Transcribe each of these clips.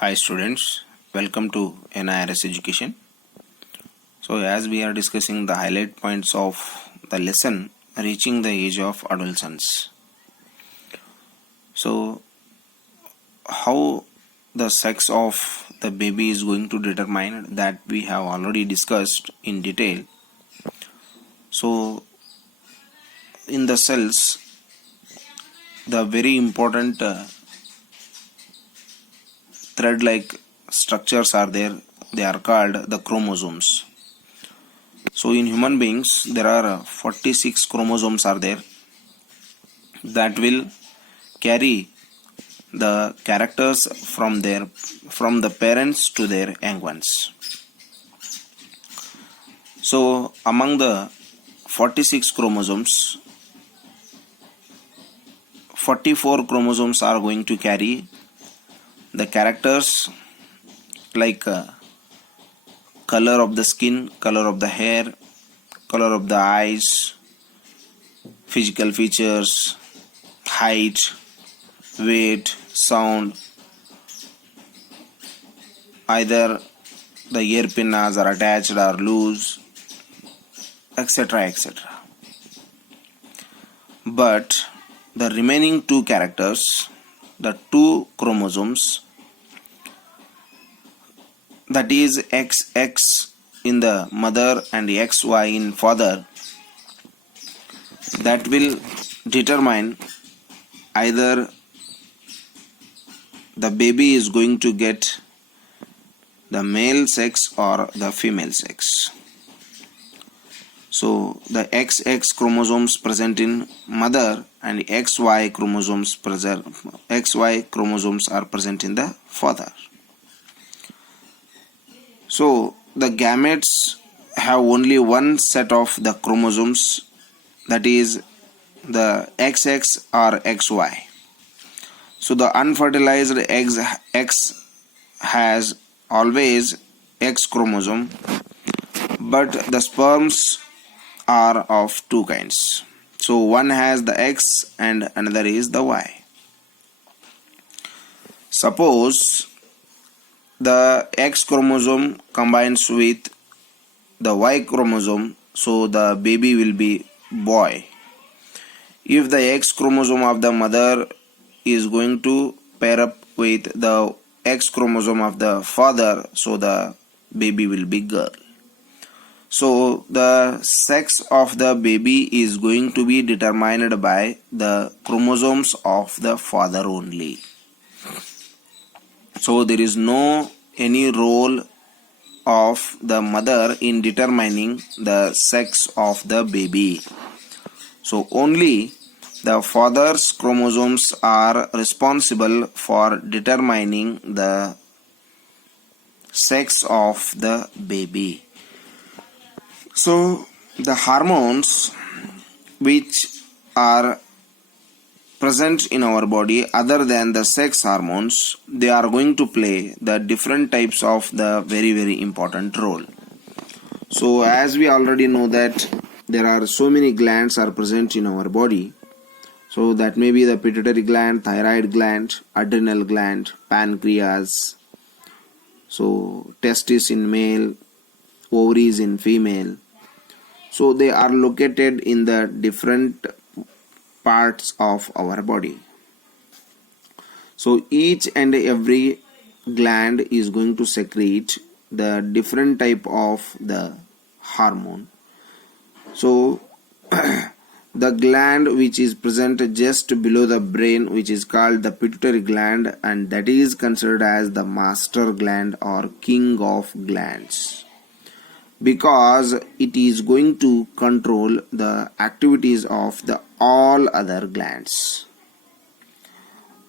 Hi students, welcome to NIRS Education. So as we are discussing the highlight points of the lesson reaching the age of adolescence. So how the sex of the baby is going to determine that we have already discussed in detail. So in the cells, the very important thread-like structures are there. They are called the chromosomes. So in human beings, there are 46 chromosomes are there that will carry the characters from the parents to their young ones. So among the 46 chromosomes, 44 chromosomes are going to carry the characters like color of the skin, color of the hair, color of the eyes, physical features, height, weight, sound, either the ear pinnas are attached or loose, etc. etc. But the remaining two characters, the two chromosomes, that is XX in the mother and XY in father, that will determine either the baby is going to get the male sex or the female sex. So the XX chromosomes present in mother and XY chromosomes are present in the father. So the gametes have only one set of the chromosomes, that is the XX or XY. So the unfertilized X has always X chromosome, but the sperms are of two kinds. So one has the X and another is the Y. Suppose the X chromosome combines with the Y chromosome, so the baby will be boy. If the X chromosome of the mother is going to pair up with the X chromosome of the father, so the baby will be girl. So the sex of the baby is going to be determined by the chromosomes of the father only. So there is no any role of the mother in determining the sex of the baby. So only the father's chromosomes are responsible for determining the sex of the baby. So the hormones which are present in our body other than the sex hormones, they are going to play the different types of the very important role. So as we already know that there are so many glands are present in our body. So that may be the pituitary gland, thyroid gland, adrenal gland, pancreas, so testes in male, ovaries in female. So they are located in the different parts of our body. So each and every gland is going to secrete the different type of the hormone. So the gland which is present just below the brain, which is called the pituitary gland, and that is considered as the master gland or king of glands, because it is going to control the activities of the all other glands.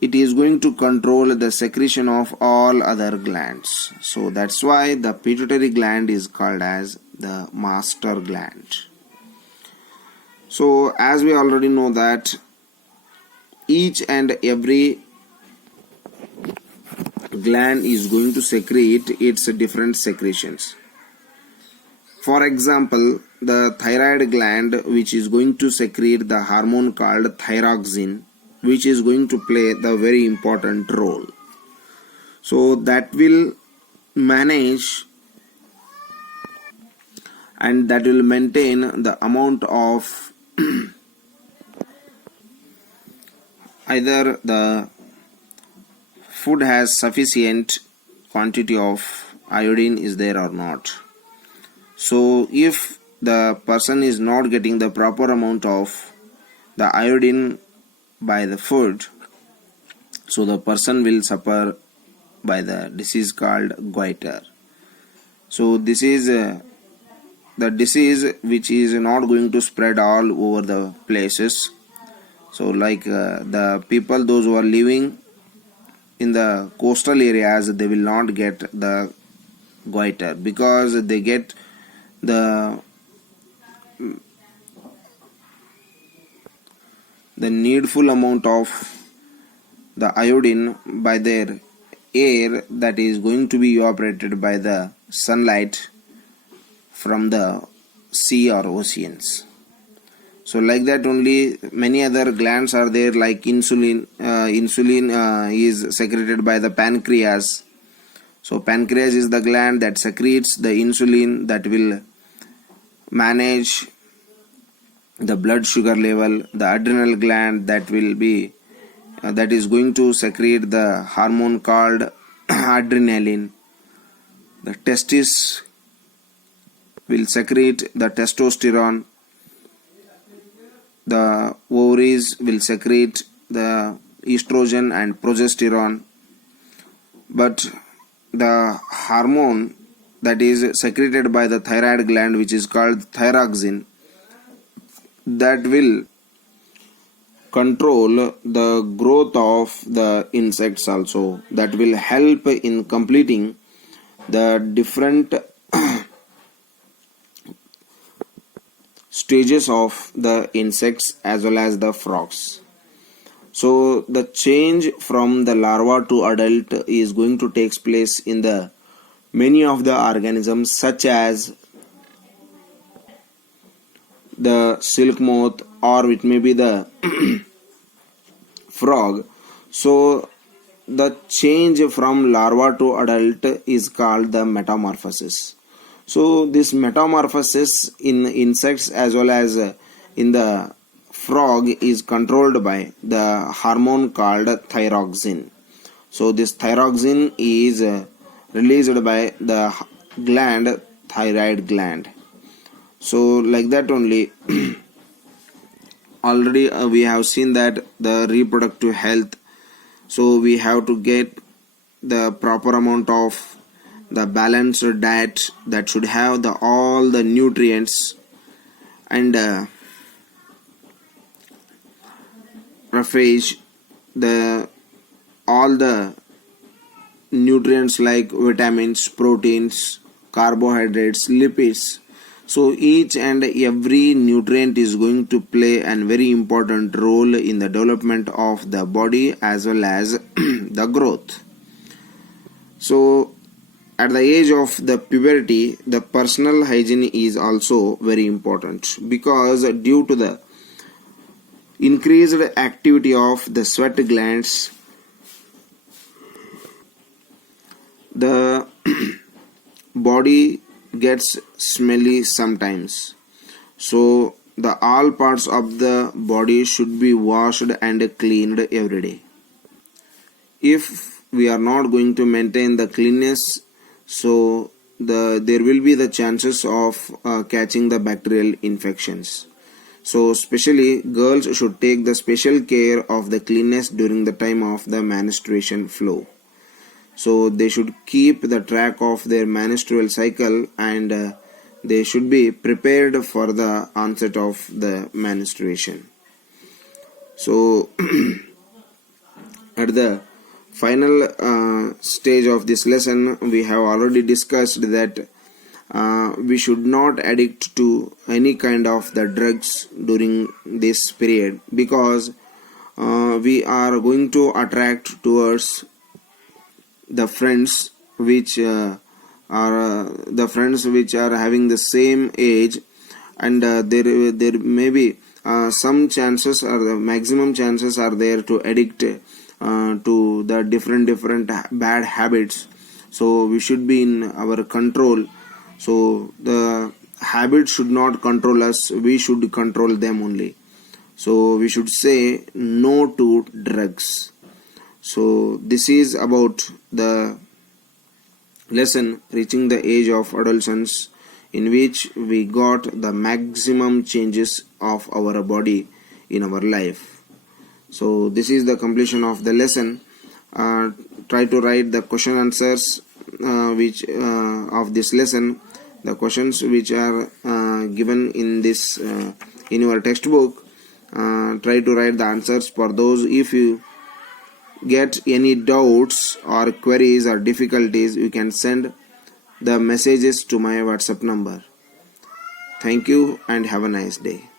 It is going to control the secretion of all other glands. So that's why the pituitary gland is called as the master gland. So as we already know that each and every gland is going to secrete its different secretions. For example, the thyroid gland, which is going to secrete the hormone called thyroxine, which is going to play the very important role. So that will manage and that will maintain the amount of either the food has sufficient quantity of iodine is there or not. So if the person is not getting the proper amount of the iodine by the food, so the person will suffer by the disease called goiter. So this is the disease which is not going to spread all over the places. So like the people, those who are living in the coastal areas, they will not get the goiter because they get the needful amount of the iodine by their air that is going to be evaporated by the sunlight from the sea or oceans. So like that only many other glands are there, like insulin. Insulin is secreted by the pancreas. So pancreas is the gland that secretes the insulin that will manage the blood sugar level. The adrenal gland that will be that is going to secrete the hormone called adrenaline. The testis will secrete the testosterone. The ovaries will secrete the estrogen and progesterone. But the hormone that is secreted by the thyroid gland, which is called thyroxine, that will control the growth of the insects also. That will help in completing the different stages of the insects as well as the frogs. So the change from the larva to adult is going to take place in the many of the organisms, such as the silk moth, or it may be the frog. So the change from larva to adult is called the metamorphosis. So this metamorphosis in insects as well as in the frog is controlled by the hormone called thyroxine. So this thyroxine is released by the gland, thyroid gland. So like that only already we have seen that the reproductive health. So we have to get the proper amount of the balanced diet that should have the all the nutrients and roughage, the all the nutrients like vitamins, proteins, carbohydrates, lipids. So each and every nutrient is going to play a very important role in the development of the body as well as the growth. So at the age of the puberty, the personal hygiene is also very important, because due to the increased activity of the sweat glands, the body gets smelly sometimes. So the all parts of the body should be washed and cleaned every day. If we are not going to maintain the cleanness, so there will be the chances of catching the bacterial infections. So especially girls should take the special care of the cleanness during the time of the menstruation flow. So they should keep the track of their menstrual cycle, and they should be prepared for the onset of the menstruation. So at the final stage of this lesson, we have already discussed that we should not addict to any kind of the drugs during this period, because we are going to attract towards the friends which are having the same age, and there may be some chances, or the maximum chances are there to addict to the different bad habits. So we should be in our control. So the habit should not control us, we should control them only. So we should say no to drugs. So this is about the lesson reaching the age of adolescence, in which we got the maximum changes of our body in our life. So this is the completion of the lesson. Try to write the question answers which of this lesson, the questions which are given in this in your textbook. Try to write the answers for those. If you get any doubts or queries or difficulties, you can send the messages to my WhatsApp number. Thank you and have a nice day.